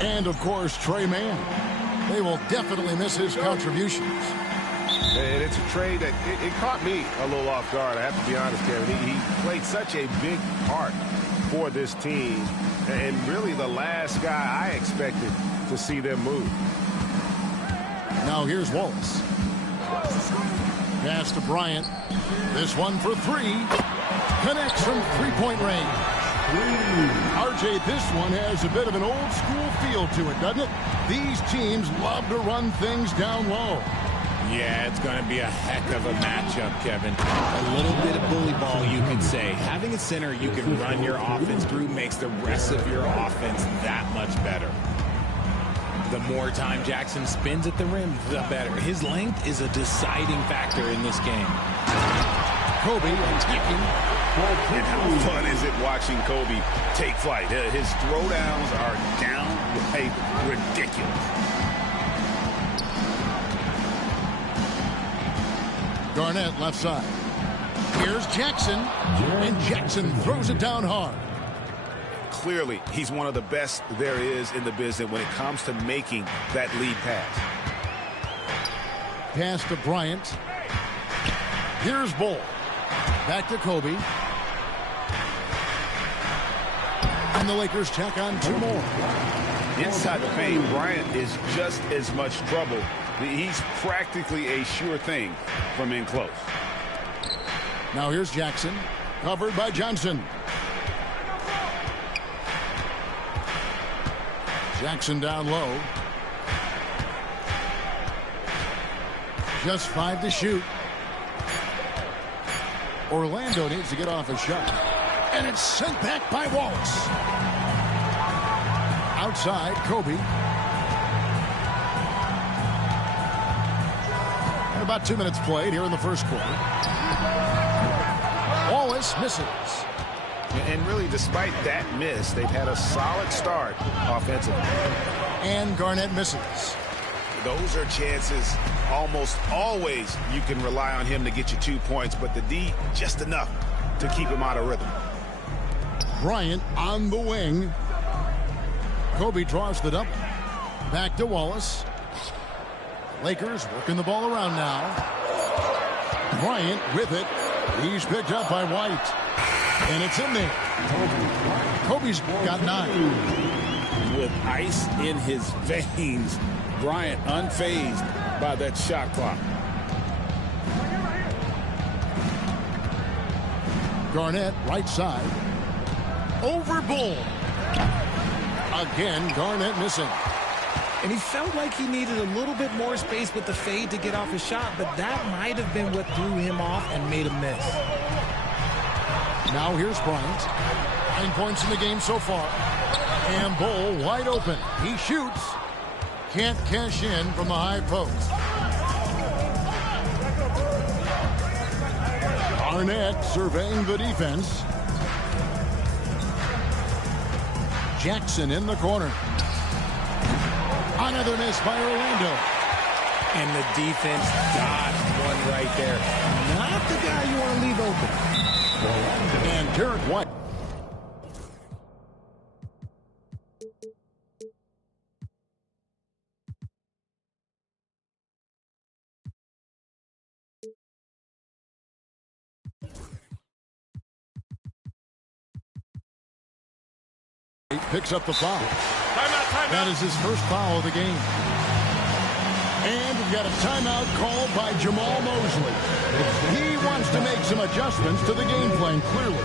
And, of course, Trey Mann. They will definitely miss his contributions. And it's a trade that it caught me a little off guard, I have to be honest, Kevin. He played such a big part for this team, and really the last guy I expected to see them move. Now here's Wallace. Pass to Bryant. This one for three. Connects from three-point range. RJ, this one has a bit of an old-school feel to it, doesn't it? These teams love to run things down low. Yeah, it's going to be a heck of a matchup, Kevin. A little bit of bully ball, you could say. Having a center you can run your offense through makes the rest of your offense that much better. The more time Jackson spins at the rim, the better. His length is a deciding factor in this game. Kobe attacking. And how fun is it watching Kobe take flight? His throwdowns are downright ridiculous. Garnett left side. Here's Jackson. And Jackson throws it down hard. Clearly, he's one of the best there is in the business when it comes to making that lead pass. Pass to Bryant. Here's Bull. Back to Kobe. And the Lakers tack on two more. Inside the paint, Bryant is just as much trouble. He's practically a sure thing from in close. Now here's Jackson. Covered by Johnson. Jackson down low. Just 5 to shoot. Orlando needs to get off a shot. And it's sent back by Wallace. Outside, Kobe. And about 2 minutes played here in the first quarter. Wallace misses. And really, despite that miss, they've had a solid start offensively. And Garnett misses. Those are chances almost always you can rely on him to get you 2 points, but the D just enough to keep him out of rhythm. Bryant on the wing. Kobe draws the double. Back to Wallace. Lakers working the ball around now. Bryant with it. He's picked up by White. And it's in there. Kobe's got 9. With ice in his veins, Bryant unfazed by that shot clock. Garnett, right side. Over Bull. Again, Garnett missing. And he felt like he needed a little bit more space with the fade to get off his shot, but that might have been what threw him off and made him miss. Now here's Bryant. 9 points in the game so far. And Bull wide open. He shoots. Can't cash in from the high post. Garnett surveying the defense. Jackson in the corner. Another miss by Orlando. And the defense got one right there. Not the guy you want to leave open. And Derek White. picks up the foul. That is his first foul of the game. And we've got a timeout called by Jamal Mosley. He wants to make some adjustments to the game plan, clearly.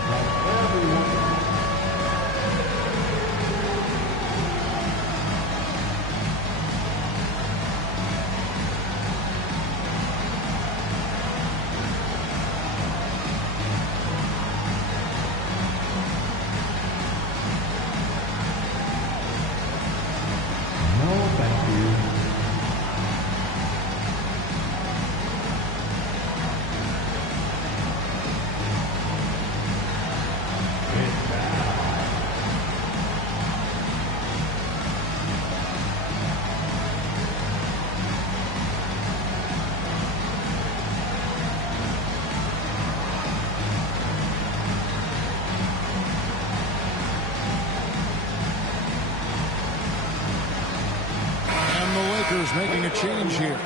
Making a change here.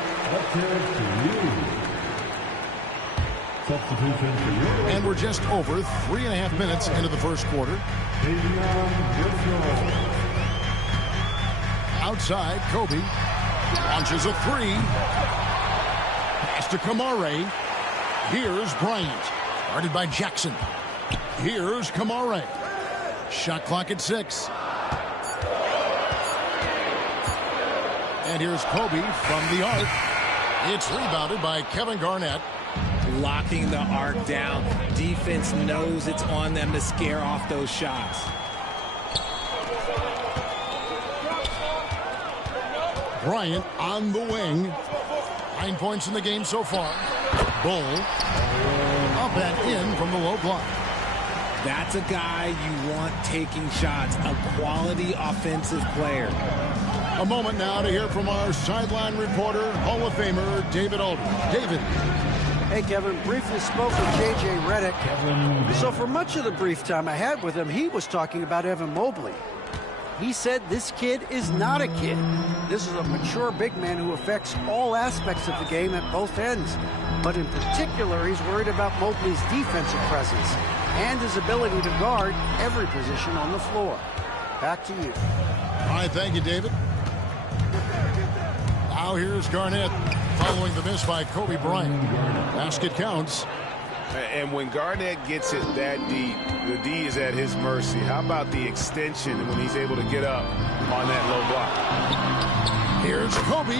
And we're just over 3.5 minutes into the first quarter. Outside, Kobe launches a three. Pass to Kamare. Here's Bryant. Guarded by Jackson. Here's Kamare. Shot clock at 6. And here's Kobe from the arc. It's rebounded by Kevin Garnett. Locking the arc down. Defense knows it's on them to scare off those shots. Bryant on the wing. 9 points in the game so far. Bull up and in from the low block. That's a guy you want taking shots. A quality offensive player. A moment now to hear from our sideline reporter, Hall of Famer David Aldridge. David. Hey, Kevin, briefly spoke with Jjj Redick. So for much of the brief time I had with him, he was talking about Evan Mobley. He said this kid is not a kid. This is a mature big man who affects all aspects of the game at both ends. But in particular, he's worried about Mobley's defensive presence and his ability to guard every position on the floor. Back to you. All right, thank you, David. Now here's Garnett following the miss by Kobe Bryant. Basket counts. And when Garnett gets it that deep, the D is at his mercy. How about the extension when he's able to get up on that low block? Here's Kobe.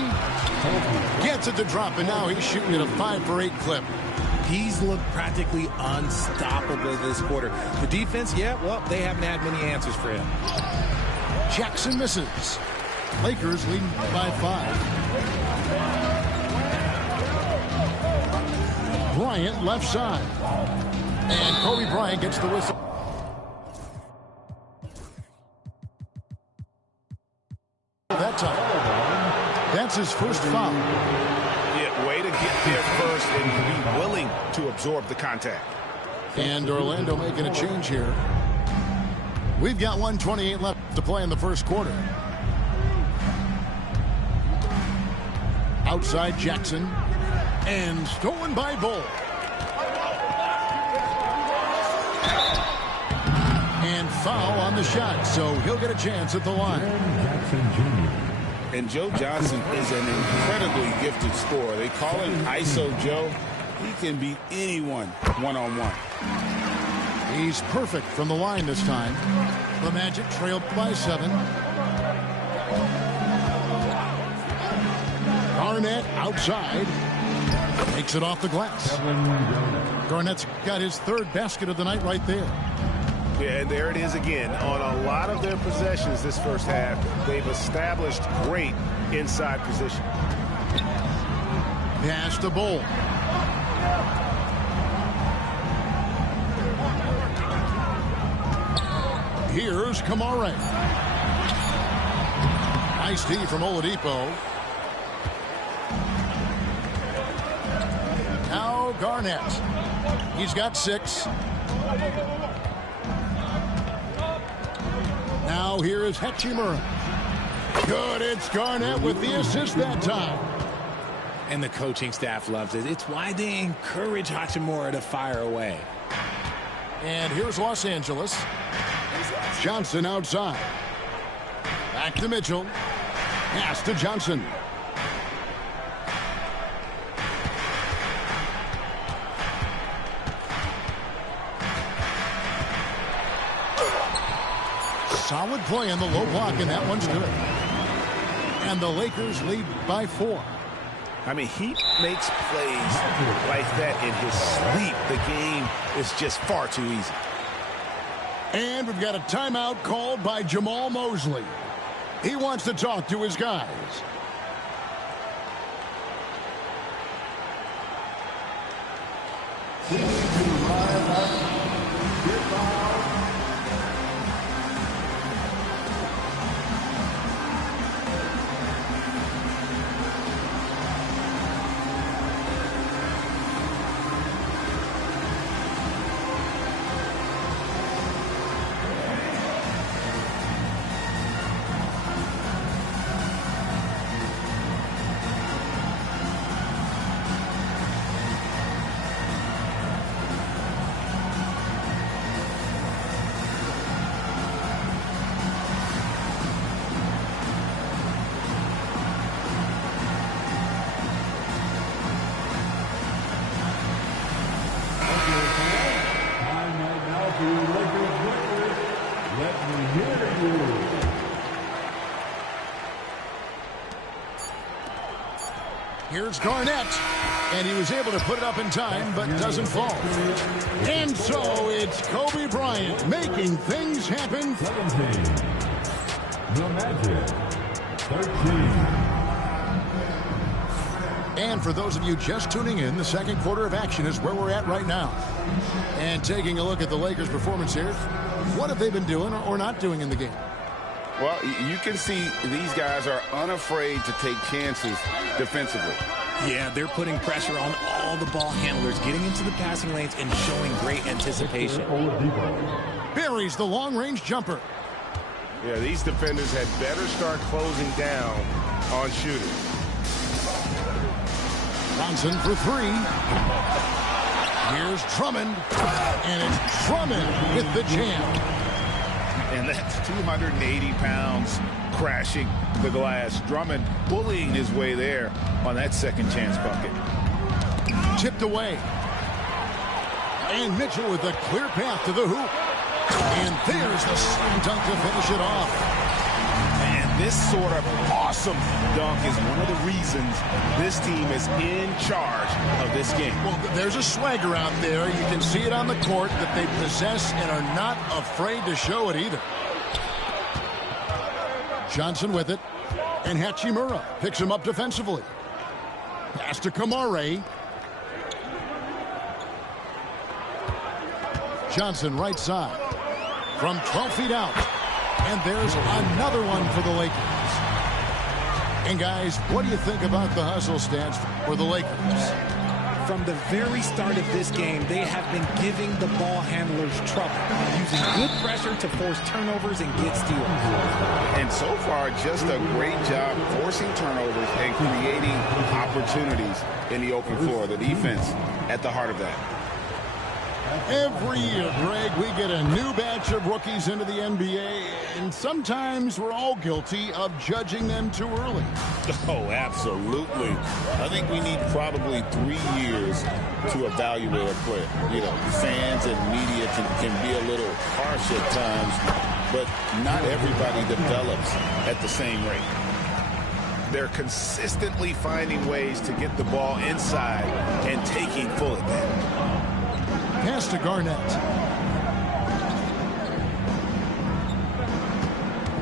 Gets it to drop, and now he's shooting at a 5-for-8 clip. He's looked practically unstoppable this quarter. The defense, yeah, well, they haven't had many answers for him. Jackson misses. Lakers leading by 5. Bryant left side. And Kobe Bryant gets the whistle. That time. That's his first foul. Yeah, way to get there first and be willing to absorb the contact. And Orlando making a change here. We've got 1:28 left to play in the first quarter. Outside Jackson. And stolen by Bull. And foul on the shot, so he'll get a chance at the line. And Joe Johnson is an incredibly gifted scorer. They call him ISO Joe. He can beat anyone one-on-one. He's perfect from the line this time. The Magic trailed by 7. Garnett outside. Takes it off the glass. Garnett's got his 3rd basket of the night right there. Yeah, and there it is again. On a lot of their possessions this first half, they've established great inside position. Pass to Bull. Here's Kamare. Nice D from Oladipo. Now Garnett. He's got 6. Now here is Hachimura. Good, it's Garnett with the assist that time. And the coaching staff loves it. It's why they encourage Hachimura to fire away. And here's Los Angeles. Johnson outside. Back to Mitchell. Pass to Johnson. Solid play on the low block, and that one's good. And the Lakers lead by 4. I mean, he makes plays like that in his sleep. The game is just far too easy. And we've got a timeout called by Jamal Mosley. He wants to talk to his guys. Here's Garnett, and he was able to put it up in time, but doesn't fall. And so it's Kobe Bryant making things happen. 17. The Magic. 13. And for those of you just tuning in, the second quarter of action is where we're at right now. And taking a look at the Lakers' performance here, what have they been doing or not doing in the game? Well, you can see these guys are unafraid to take chances defensively. Yeah, they're putting pressure on all the ball handlers, getting into the passing lanes and showing great anticipation. Buries the long-range jumper. Yeah, these defenders had better start closing down on shooters. Johnson for 3. Here's Drummond, and it's Drummond with the jam. And that's 280 pounds crashing the glass. Drummond bullying his way there on that second chance bucket. Tipped away. And Mitchell with a clear path to the hoop. And there's the slam dunk to finish it off. And this sort of awesome dunk is one of the reasons this team is in charge of this game. Well, there's a swagger out there. You can see it on the court that they possess and are not afraid to show it either. Johnson with it. And Hachimura picks him up defensively. Pass to Kamare. Johnson right side. From 12 feet out. And there's another one for the Lakers. And guys, what do you think about the hustle stats for the Lakers? From the very start of this game, they have been giving the ball handlers trouble, using good pressure to force turnovers and get steals. And so far, just a great job forcing turnovers and creating opportunities in the open floor. The defense at the heart of that. Every year, Greg, we get a new batch of rookies into the NBA, and sometimes we're all guilty of judging them too early. Oh, absolutely. I think we need probably 3 years to evaluate a player. You know, fans and media can be a little harsh at times, but not everybody develops at the same rate. They're consistently finding ways to get the ball inside and taking full advantage. Pass to Garnett.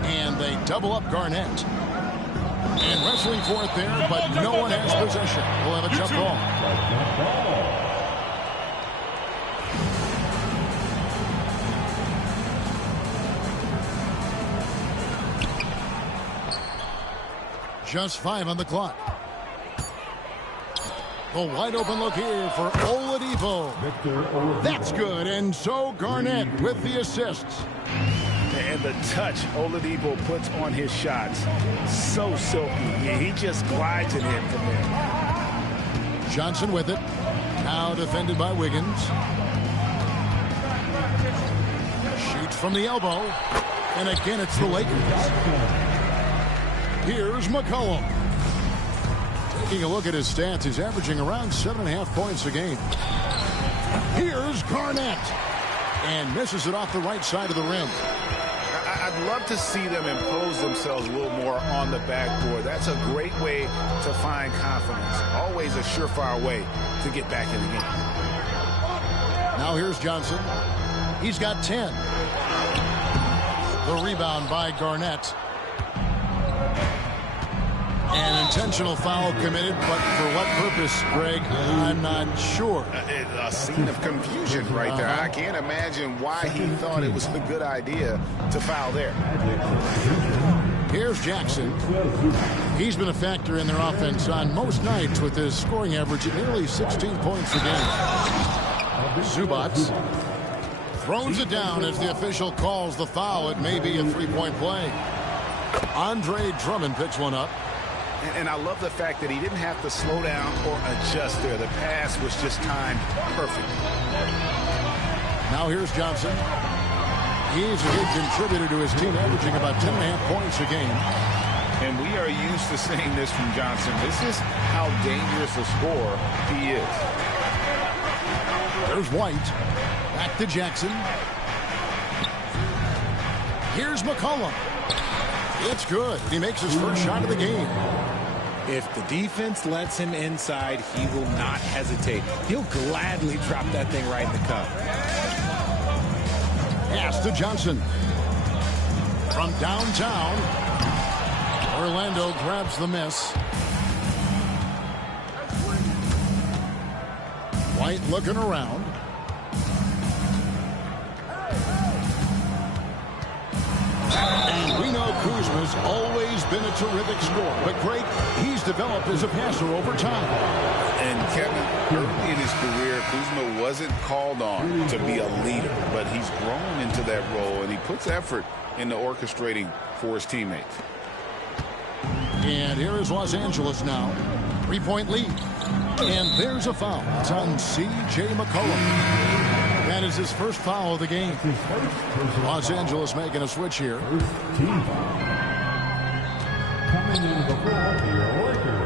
And they double up Garnett. And wrestling for it there, but no one has possession. We'll have a jump ball. Just 5 on the clock. A wide open look here for Oladipo. That's good, and so Garnett with the assists. And the touch Oladipo puts on his shots, so silky. He just glides it in from there. Johnson with it. Now defended by Wiggins. from the elbow. And again, it's the Lakers. Here's McCollum. Taking a look at his stats, he's averaging around 7.5 points a game. Here's Garnett. And misses it off the right side of the rim. I'd love to see them impose themselves a little more on the backboard. That's a great way to find confidence. Always a surefire way to get back in the game. Now here's Johnson. He's got 10. The rebound by Garnett. An intentional foul committed, but for what purpose, Greg? I'm not sure. A scene of confusion right there. I can't imagine why he thought it was a good idea to foul there. Here's Jackson. He's been a factor in their offense on most nights with his scoring average at nearly 16 points a game. Zubac throws it down as the official calls the foul. It may be a three-point play. Andre Drummond picks one up. And I love the fact that he didn't have to slow down or adjust there. The pass was just timed perfectly. Now here's Johnson. He's a good contributor to his team, averaging about 10.5 points a game. And we are used to seeing this from Johnson. This is how dangerous a scorer he is. There's White. Back to Jackson. Here's McCollum. It's good. He makes his first shot of the game. If the defense lets him inside, he will not hesitate. He'll gladly drop that thing right in the cup. Pass to Johnson. From downtown, Orlando grabs the miss. White looking around. And we know Kuzma's always been a terrific scorer, but great, he's developed as a passer over time. And Kevin, early in his career, Kuzma wasn't called on to be a leader, but he's grown into that role, and he puts effort into orchestrating for his teammates. And here is Los Angeles now. 3-point lead. And there's a foul. It's on Jjj McCollum. That is his first foul of the game. Los Angeles making a switch here.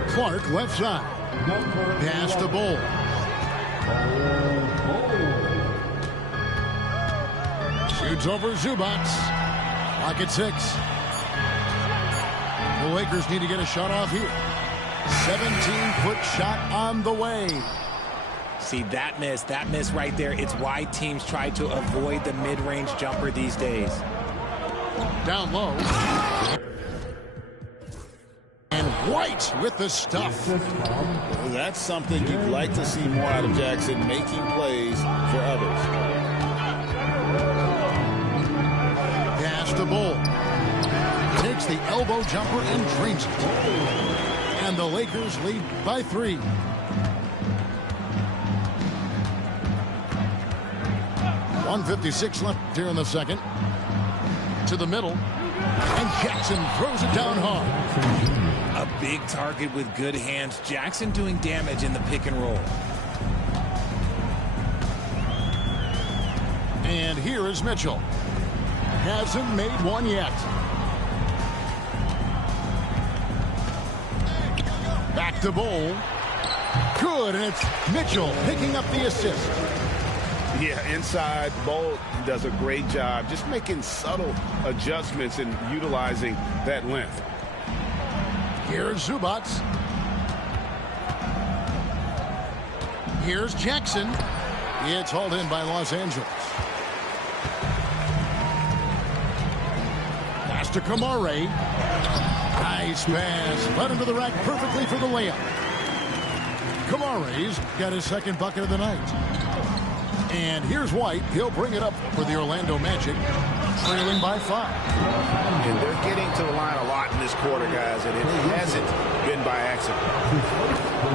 Clark left side. Pass to Bull. Shoots over Zubac. Clock at 6. The Lakers need to get a shot off here. 17-foot shot on the way. See, that miss right there. It's why teams try to avoid the mid-range jumper these days. Down low. And White with the stuff. That's something you'd like to see more out of Jackson, making plays for others. Pass to Bull. Takes the elbow jumper and drains it. And the Lakers lead by 3. .156 left here in the second. To the middle. And Jackson throws it down hard. A big target with good hands. Jackson doing damage in the pick and roll. And here is Mitchell. Hasn't made one yet. Back to Bull. Good, and it's Mitchell picking up the assist. Yeah, inside, Bull does a great job just making subtle adjustments and utilizing that length. Here's Zubac. Here's Jackson. It's hauled in by Los Angeles. Pass to Kamare. Nice pass. Led into the rack perfectly for the layup. Kamare's got his second bucket of the night. And here's White. He'll bring it up for the Orlando Magic, trailing by 5. And they're getting to the line a lot in this quarter, guys, and it hasn't been by accident.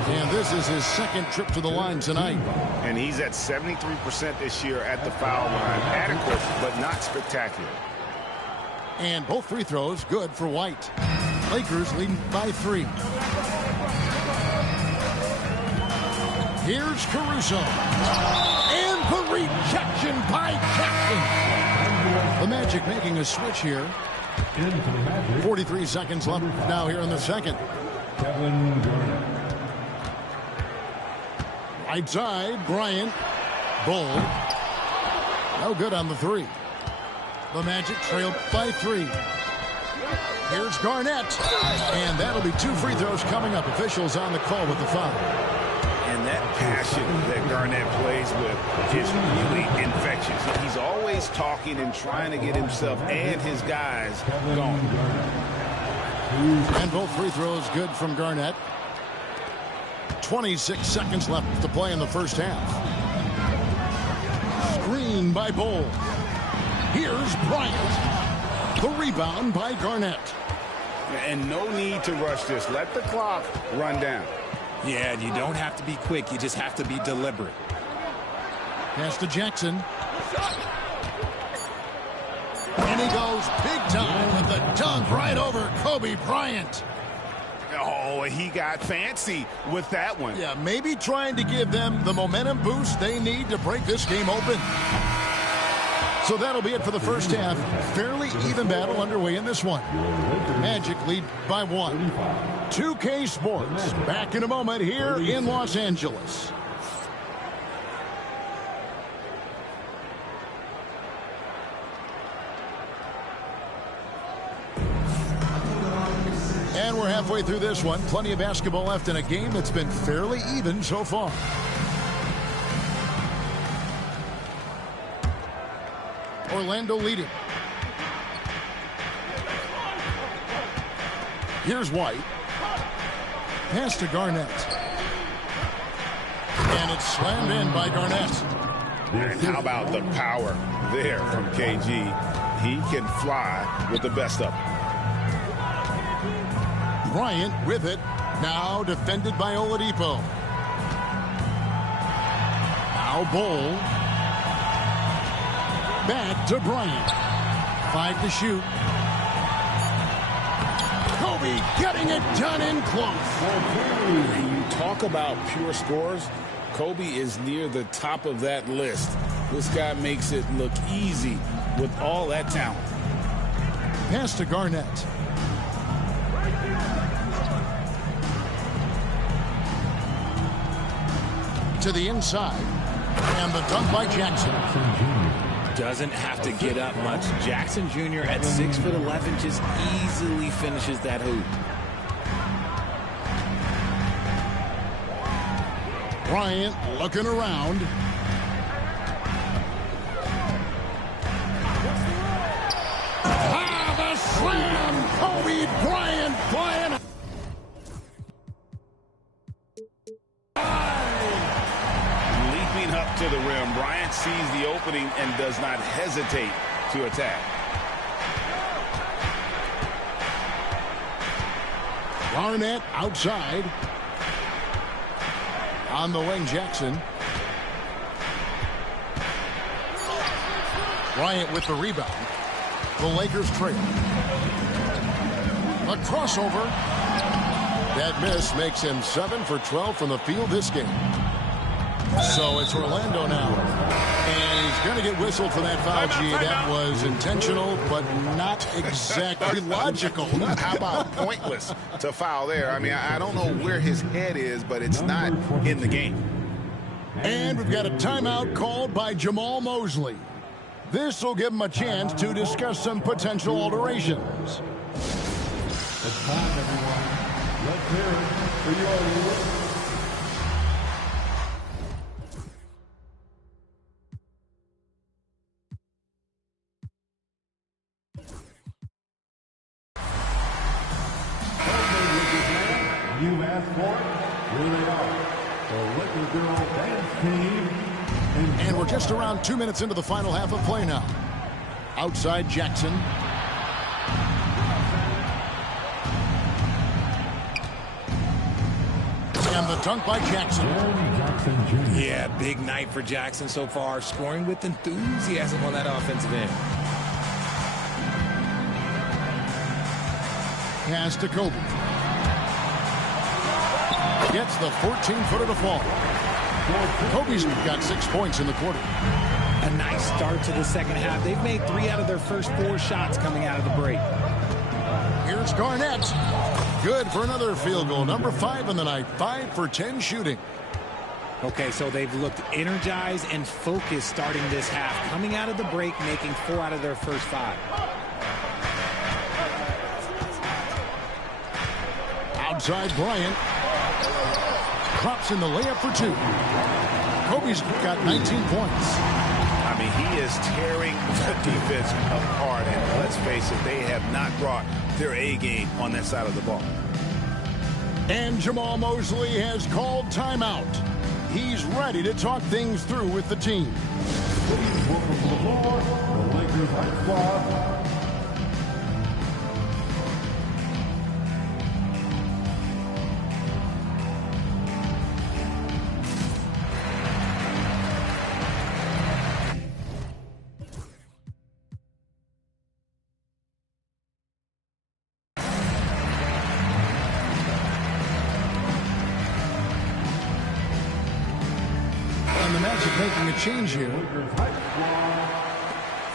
And this is his second trip to the line tonight. And he's at 73% this year at the foul line. Adequate, but not spectacular. And both free throws good for White. Lakers leading by 3. Here's Caruso. And the rejection by Jackson. The Magic making a switch here. 43 seconds left now here in the second. Kevin Garnett. Right side, Bryant. Bull. No good on the three. The Magic trailed by 3. Here's Garnett. And that'll be 2 free throws coming up. Officials on the call with the foul. And that passion that Garnett plays with is really infectious. He's always talking and trying to get himself and his guys going. And both free throws good from Garnett. 26 seconds left to play in the first half. Screen by Bull. Here's Bryant. The rebound by Garnett. And no need to rush this. Let the clock run down. Yeah, you don't have to be quick. You just have to be deliberate. Pass to Jackson. And he goes big time with the dunk right over Kobe Bryant. Oh, he got fancy with that one. Yeah, maybe trying to give them the momentum boost they need to break this game open. So that'll be it for the first half. Fairly even battle underway in this one. Magic lead by 1. 2K Sports back in a moment here in Los Angeles. And we're halfway through this one. Plenty of basketball left in a game that's been fairly even so far. Orlando leading. Here's White. Pass to Garnett. And it's slammed in by Garnett. And how about the power there from KG? He can fly with the best of them. Bryant with it. Now defended by Oladipo. Now Bull. Back to Bryant. 5 to shoot. Kobe getting it done in close. When you talk about pure scores, Kobe is near the top of that list. This guy makes it look easy with all that talent. Pass to Garnett. To the inside. And the dunk by Jackson. Doesn't have to get up much. Jackson Jr. at 6'11" just easily finishes that hoop. Bryant looking around. Ah, the slam! Kobe Bryant flying. Leaping up to the rim, Bryant sees the opening and does not hesitate to attack. Garnett outside. On the wing, Jackson. Bryant with the rebound. The Lakers trail. A crossover. That miss makes him 7 for 12 from the field this game. So it's Orlando now. And he's going to get whistled for that foul, G. That was intentional, but not exactly logical. How about pointless to foul there? I mean, I don't know where his head is, but it's not in the game. And we've got a timeout called by Jamal Mosley. This will give him a chance to discuss some potential alterations. It's time, everyone. Let's hear it for your leader. You asked for it, here they are. The Lakers girl dance team. And we're just around 2 minutes into the final half of play now. Outside Jackson. And the dunk by Jackson. Yeah, big night for Jackson so far. Scoring with enthusiasm on that offensive end. Pass to Kobe. Gets the 14-footer to fall. Kobe's got 6 points in the quarter. A nice start to the second half. They've made 3 out of their first 4 shots coming out of the break. Here's Garnett. Good for another field goal. Number 5 in the night. 5 for 10 shooting. Okay, so they've looked energized and focused starting this half. Coming out of the break, making 4 out of their first 5. Outside Bryant. Drops in the layup for 2. Kobe's got 19 points. I mean, he is tearing the defense apart. And let's face it, they have not brought their A game on that side of the ball. And Jamal Mosley has called timeout. He's ready to talk things through with the team. Please welcome to the floor, the Lakers High Squad. And the Magic making a change here.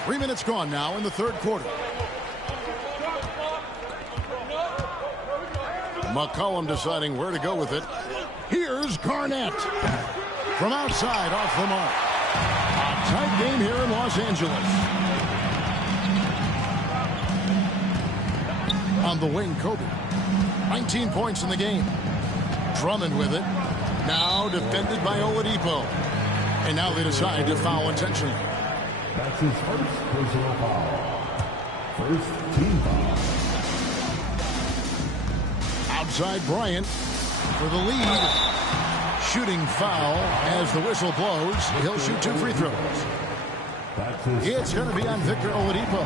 3 minutes gone now in the third quarter. McCollum deciding where to go with it. Here's Garnett. From outside, off the mark. A tight game here in Los Angeles. On the wing, Kobe. 19 points in the game. Drummond with it. Now defended by Oladipo. And now they decide to foul intentionally. That's his first personal foul. First team foul. Outside Bryant for the lead. Shooting foul as the whistle blows. He'll shoot 2 free throws. It's going to be on Victor Oladipo.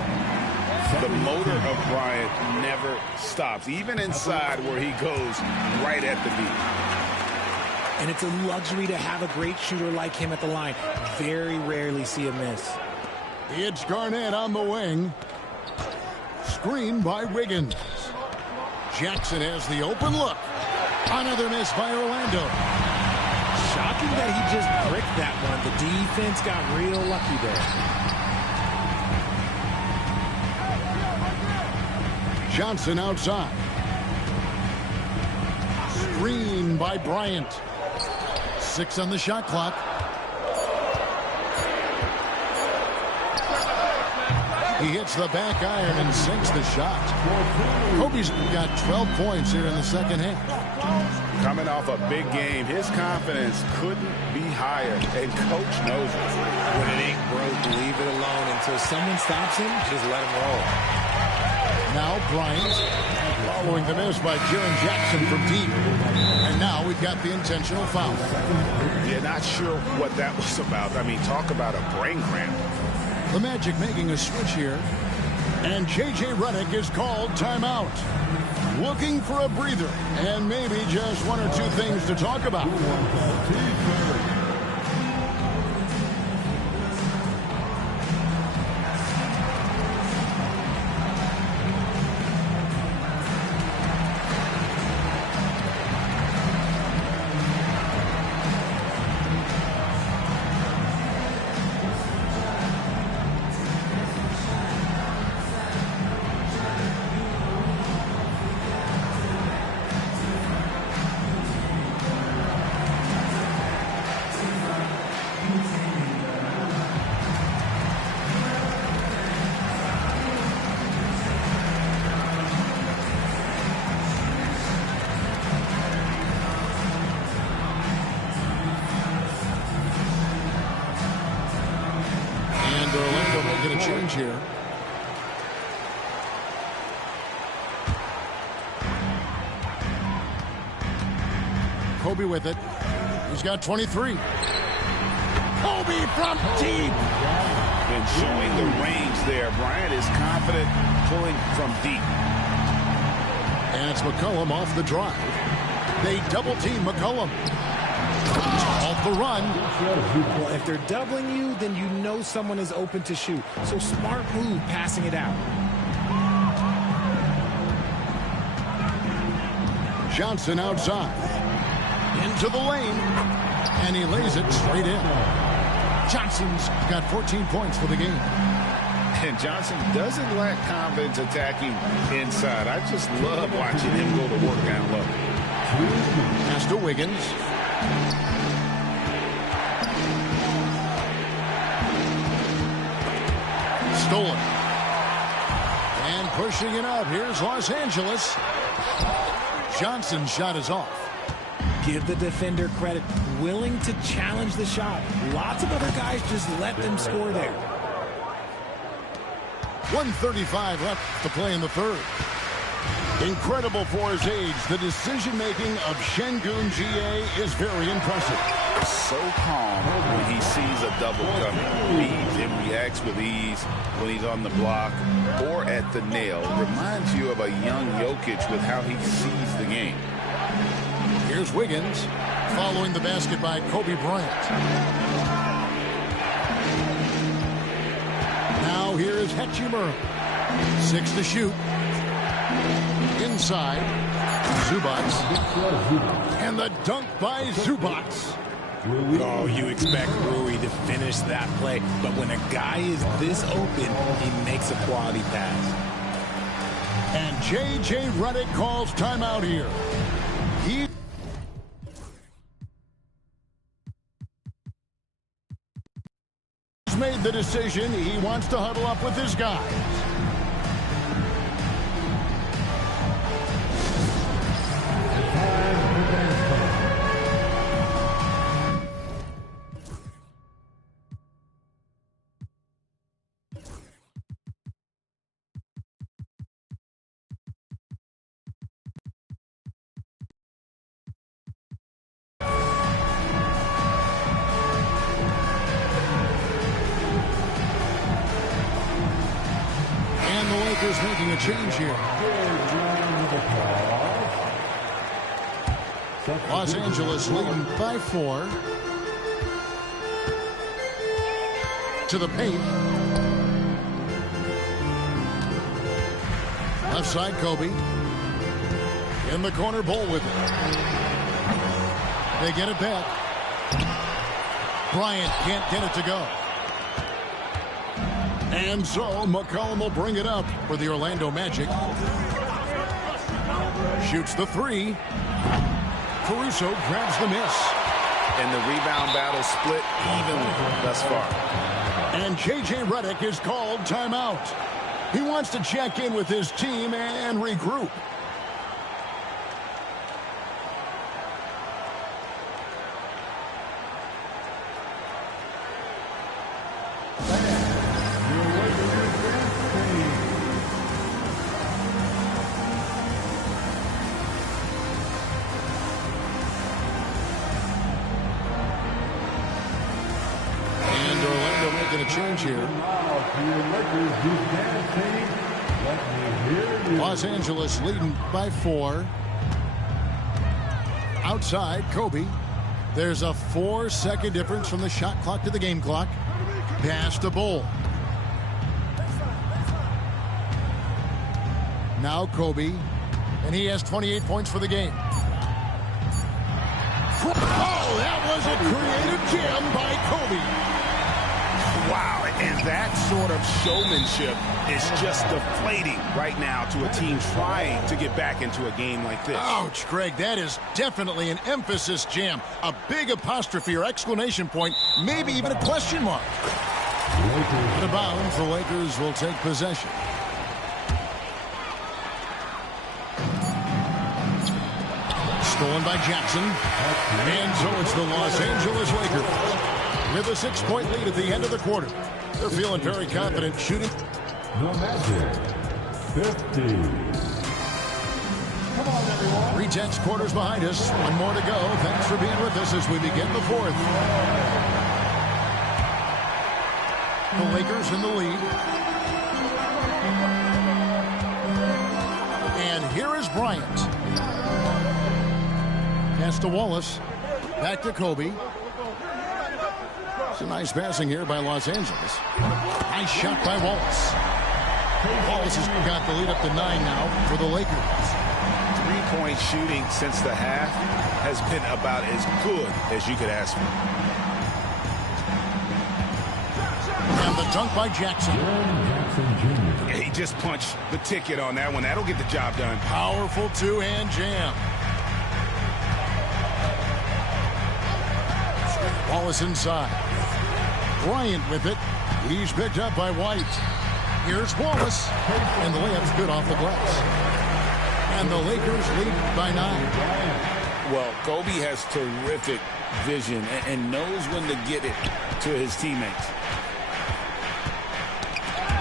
The motor of Bryant never stops, even inside where he goes right at the beat. And it's a luxury to have a great shooter like him at the line. Very rarely see a miss. It's Garnett on the wing. Screen by Wiggins. Jackson has the open look. Another miss by Orlando. Shocking that he just bricked that one. The defense got real lucky there. Johnson outside. Screen by Bryant. 6 on the shot clock. He hits the back iron and sinks the shot. Kobe's got 12 points here in the second half. Coming off a big game, his confidence couldn't be higher, and Coach knows it. When it ain't broke, leave it alone. Until someone stops him, just let him roll. Now Bryant following the miss by Jaren Jackson from deep. And now we've got the intentional foul. Yeah, not sure what that was about. I mean, talk about a brain cramp. The Magic making a switch here. And Jjj Redick is called timeout. Looking for a breather and maybe just 1 or 2 things to talk about. Change here. Kobe with it. He's got 23. Kobe from deep. And showing the range there. Bryant is confident pulling from deep. And it's McCollum off the drive. They double team McCollum. Off the run. Well, if they're doubling you, then you know someone is open to shoot. So smart move passing it out. Johnson outside. Into the lane. And he lays it straight in. Johnson's got 14 points for the game. And Johnson doesn't lack confidence attacking inside. I just love watching him go to work down low. Pass to Wiggins. Stolen. And pushing it up. Here's Los Angeles. Johnson's shot is off. Give the defender credit. Willing to challenge the shot. Lots of other guys just let them score there. 1:35 left to play in the third. Incredible for his age. The decision-making of Şengün Jjj is very impressive. So calm when he sees a double coming. Reads and reacts with ease when he's on the block or at the nail. Reminds you of a young Jokic with how he sees the game. Here's Wiggins following the basket by Kobe Bryant. Now here is Hachimura. 6 to shoot. Inside. Zubac. And the dunk by Zubac. Oh, you expect Rui to finish that play, but when a guy is this open, he makes a quality pass. And Jjj Redick calls timeout here. He's made the decision. He wants to huddle up with his guys. Lakers making a change here. Los Angeles leading by 4. To the paint. Left side, Kobe. In the corner, Bull with it. They get it back. Bryant can't get it to go. And so McCollum will bring it up for the Orlando Magic. Shoots the 3. Caruso grabs the miss. And the rebound battle split evenly thus far. And Jjj Redick is called timeout. He wants to check in with his team and regroup. Change here. Los Angeles leading by 4. Outside, Kobe. There's a 4-second difference from the shot clock to the game clock. Pass to Bull. Now Kobe, and he has 28 points for the game. Oh, that was a creative jam by Kobe. Wow, and that sort of showmanship is just deflating right now to a team trying to get back into a game like this. Ouch, Greg, that is definitely an emphasis jam. A big apostrophe or exclamation point, maybe even a question mark. Out of bounds, the Lakers will take possession. Stolen by Jackson. And so it's the Los Angeles Lakers with a 6-point lead at the end of the quarter. They're feeling very confident shooting. The Magic, 50. Come on, everyone. 3/10 quarters behind us. 1 more to go. Thanks for being with us as we begin the 4th. The Lakers in the lead. And here is Bryant. Pass to Wallace. Back to Kobe. Some nice passing here by Los Angeles. Nice shot by Wallace. Wallace has got the lead up to 9 now for the Lakers. 3-point shooting since the half has been about as good as you could ask for. the dunk by Jackson. Yeah, he just punched the ticket on that one. That'll get the job done. Powerful two-hand jam. Wallace inside. Bryant with it. He's picked up by White. Here's Wallace. And the layup's good off the glass. And the Lakers lead by 9. Well, Kobe has terrific vision and knows when to get it to his teammates.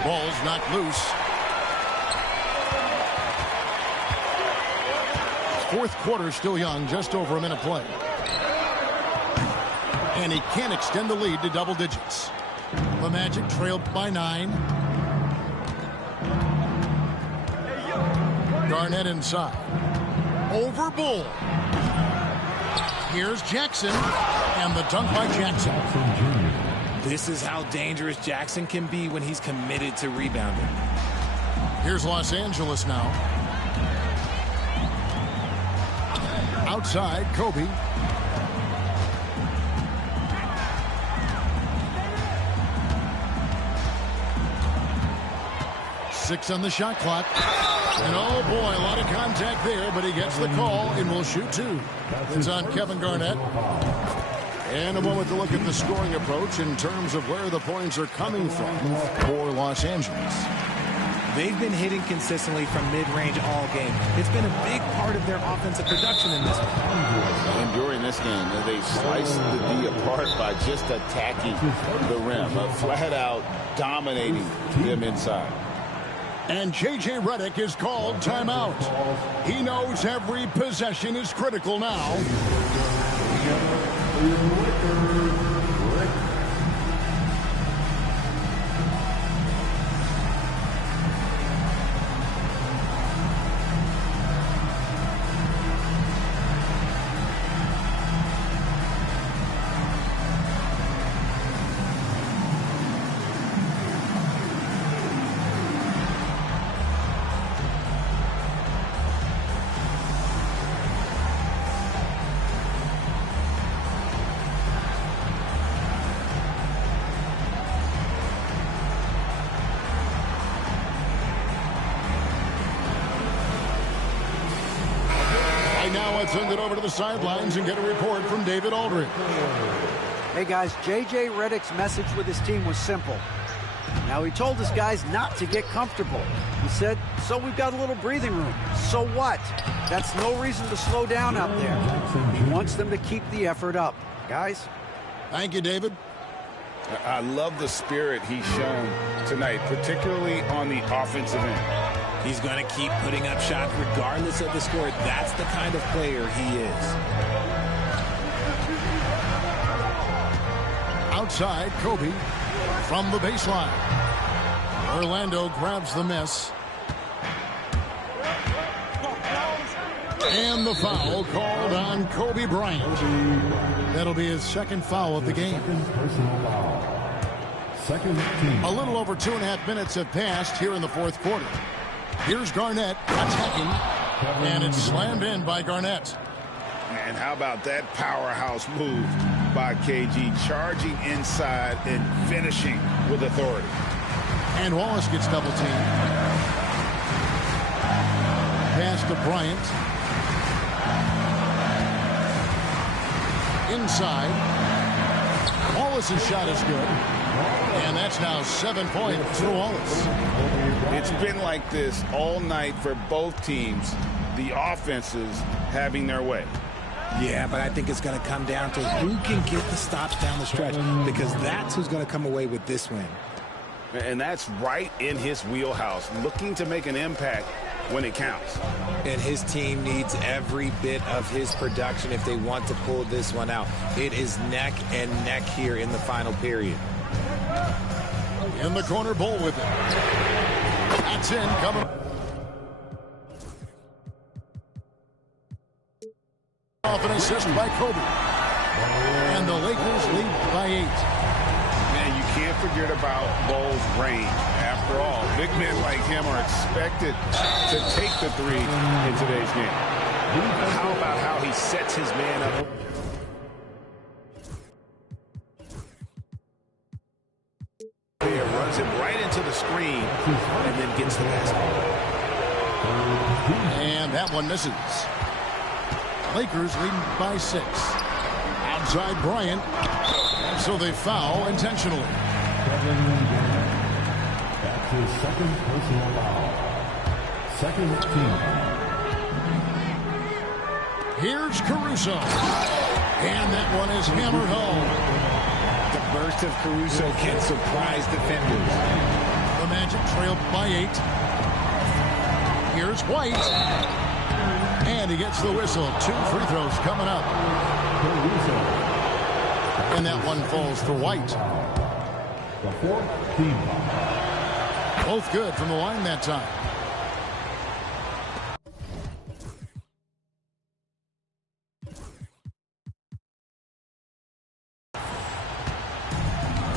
Ball's knocked loose. Fourth quarter still young, just over a minute play. And he can't extend the lead to double digits. The Magic trailed by 9. Garnett inside. Over Bull. Here's Jackson. And the dunk by Jackson. This is how dangerous Jackson can be when he's committed to rebounding. Here's Los Angeles now. Outside, Kobe. Six on the shot clock. And oh boy, a lot of contact there, but he gets the call and will shoot 2. It's on Kevin Garnett. And a moment to look at the scoring approach in terms of where the points are coming from for Los Angeles. They've been hitting consistently from mid-range all game. It's been a big part of their offensive production in this one. And during this game, they sliced the D apart by just attacking the rim, flat out dominating them inside. And Jjj Redick is called timeout. He knows every possession is critical now. Now let's send it over to the sidelines and get a report from David Aldridge. Hey guys, Jjj Redick's message with his team was simple. Now he told his guys not to get comfortable. He said, so we've got a little breathing room. So what? That's no reason to slow down out there. He wants them to keep the effort up. Guys? Thank you, David. I love the spirit he's shown tonight, particularly on the offensive end. He's going to keep putting up shots regardless of the score. That's the kind of player he is. Outside, Kobe from the baseline. Orlando grabs the miss. And the foul called on Kobe Bryant. That'll be his second foul of the game. A little over 2.5 minutes have passed here in the fourth quarter. Here's Garnett attacking, and it's slammed in by Garnett. And how about that powerhouse move by KG, charging inside and finishing with authority. And Wallace gets double teamed. Pass to Bryant. Inside. Wallace's shot is good. And that's now 7 points for Wallace. It's been like this all night for both teams. The offenses having their way. Yeah, but I think it's going to come down to who can get the stops down the stretch, because that's who's going to come away with this win. And that's right in his wheelhouse, looking to make an impact when it counts. And his team needs every bit of his production if they want to pull this one out. It is neck and neck here in the final period. In the corner, Bull with it. That's in, coming. Off an assist by Kobe. And the Lakers lead by 8. Man, you can't forget about Bull's range. After all, big men like him are expected to take the three in today's game. How about how he sets his man up? screen and then gets the basket. And that one misses. Lakers leading by 6. Outside Bryant. So they foul intentionally. That's his second personal foul. Second team foul. Here's Caruso. And that one is hammered home. The burst of Caruso can surprise defenders. The Magic trail by 8. Here's White. And he gets the whistle. 2 free throws coming up. And that one falls for White. The fourth team foul. Both good from the line that time.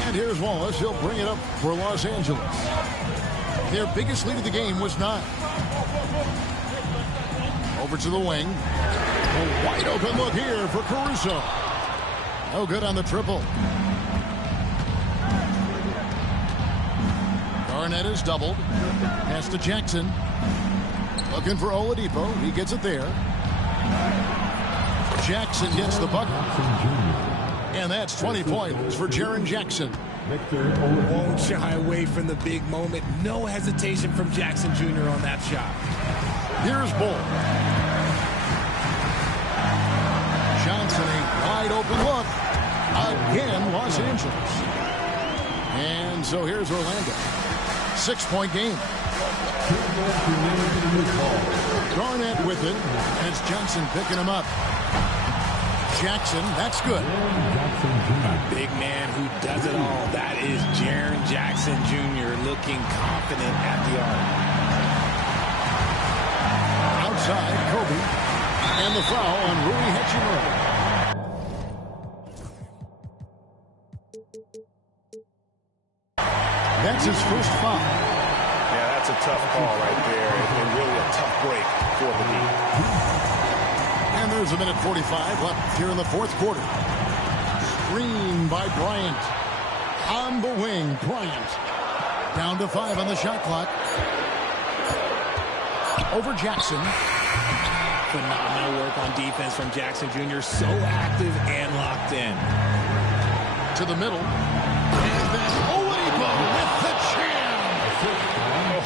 And here's Wallace. He'll bring it up for Los Angeles. Their biggest lead of the game was 9. Over to the wing. A wide open look here for Caruso. No good on the triple. Garnett is doubled. Pass to Jackson. Looking for Oladipo. He gets it there. Jackson gets the bucket. And that's 20 points for Jaren Jackson. Won't shy away from the big moment. No hesitation from Jackson Jr. on that shot. Here's Bull. Johnson, a wide open look. Again, Los Angeles. And so here's Orlando. 6-point game. Garnett with it. And it's Johnson picking him up. Jackson, that's good. A big man who does it all. That is Jaren Jackson Jr. looking confident at the arc. Outside, Kobe. And the foul on Rui Hachimura. That's his first foul. Yeah, that's a tough call right there, and really a tough break for the D. And there's a minute 45 left here in the fourth quarter. Screen by Bryant. On the wing, Bryant. Down to 5 on the shot clock. Over Jackson. Phenomenal work on defense from Jackson Jr. So active and locked in. To the middle. And then Oladipo with the jam.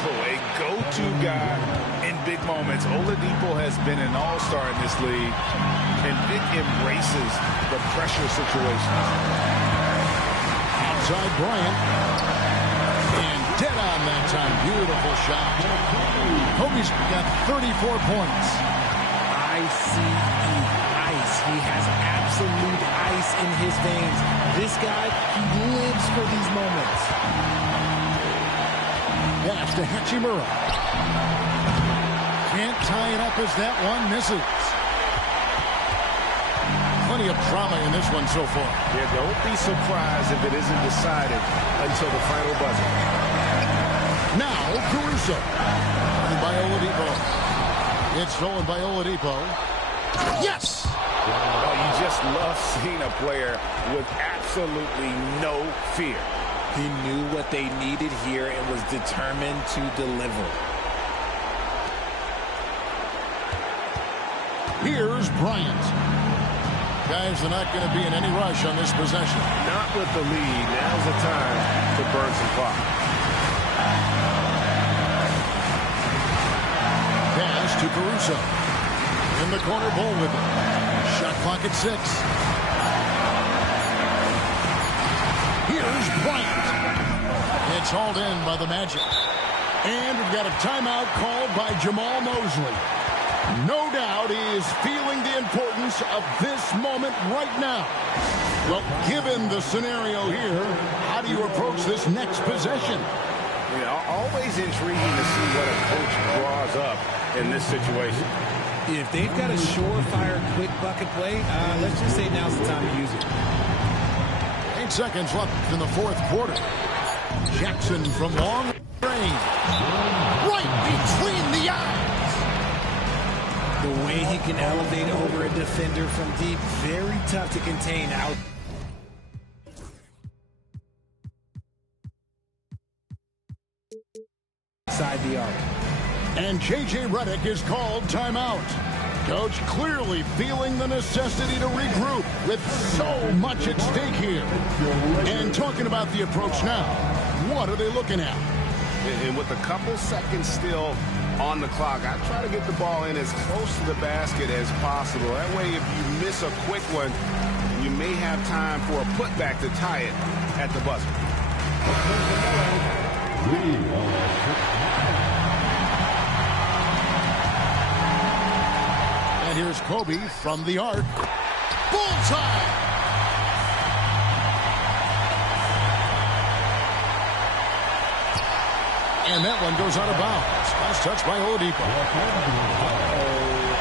Oh, a go-to guy in big moments. Oladipo has been an all-star in this league, and it embraces the pressure situations. Outside Bryant. And dead on that time. Beautiful shot. Kobe's got 34 points. ICE. He has absolute ice in his veins. This guy, he lives for these moments. Pass to Hachimura. Can't tie it up as that one misses. Plenty of drama in this one so far. Yeah, don't be surprised if it isn't decided until the final buzzer. Now, Caruso. And by Oladipo. It's stolen by Oladipo. Yes! Oh, you just love seeing a player with absolutely no fear. He knew what they needed here and was determined to deliver. Here's Bryant. Guys are not going to be in any rush on this possession. Not with the lead. Now's the time to burn some clock. Pass to Caruso. In the corner, Bull with it. Shot clock at 6. Here's Bryant. It's hauled in by the Magic. And we've got a timeout called by Jamal Mosley. No doubt he is feeling the importance of this moment right now. Well, given the scenario here, how do you approach this next possession? Yeah, always intriguing to see what a coach draws up in this situation. If they've got a surefire quick bucket play, let's just say now's the time to use it. 8 seconds left in the fourth quarter. Jackson from long range. Right between the eyes. The way he can elevate over a defender from deep, very tough to contain out. inside the arc. And Jjj Redick is called timeout. Coach clearly feeling the necessity to regroup with so much at stake here. And talking about the approach now, what are they looking at? And with a couple seconds still on the clock, I try to get the ball in as close to the basket as possible. That way, if you miss a quick one, you may have time for a putback to tie it at the buzzer. And here's Kobe from the arc. Bullseye! And that one goes out of bounds. Last touch by Oladipo.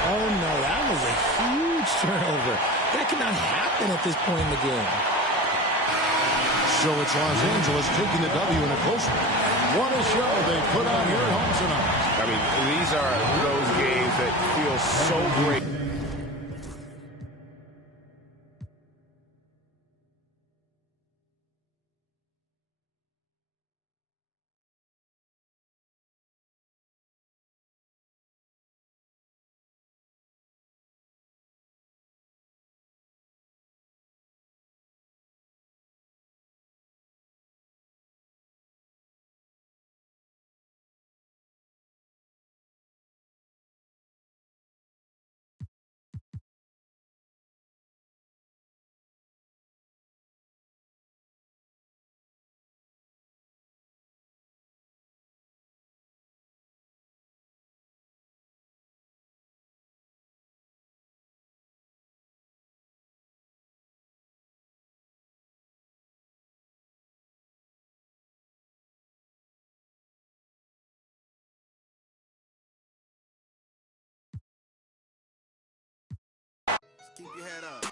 Oh no, that was a huge turnover. That cannot happen at this point in the game. So it's Los Angeles taking the W in a close one. What a show they put on here at home tonight. I mean, these are those games that feel so great. Keep your head up.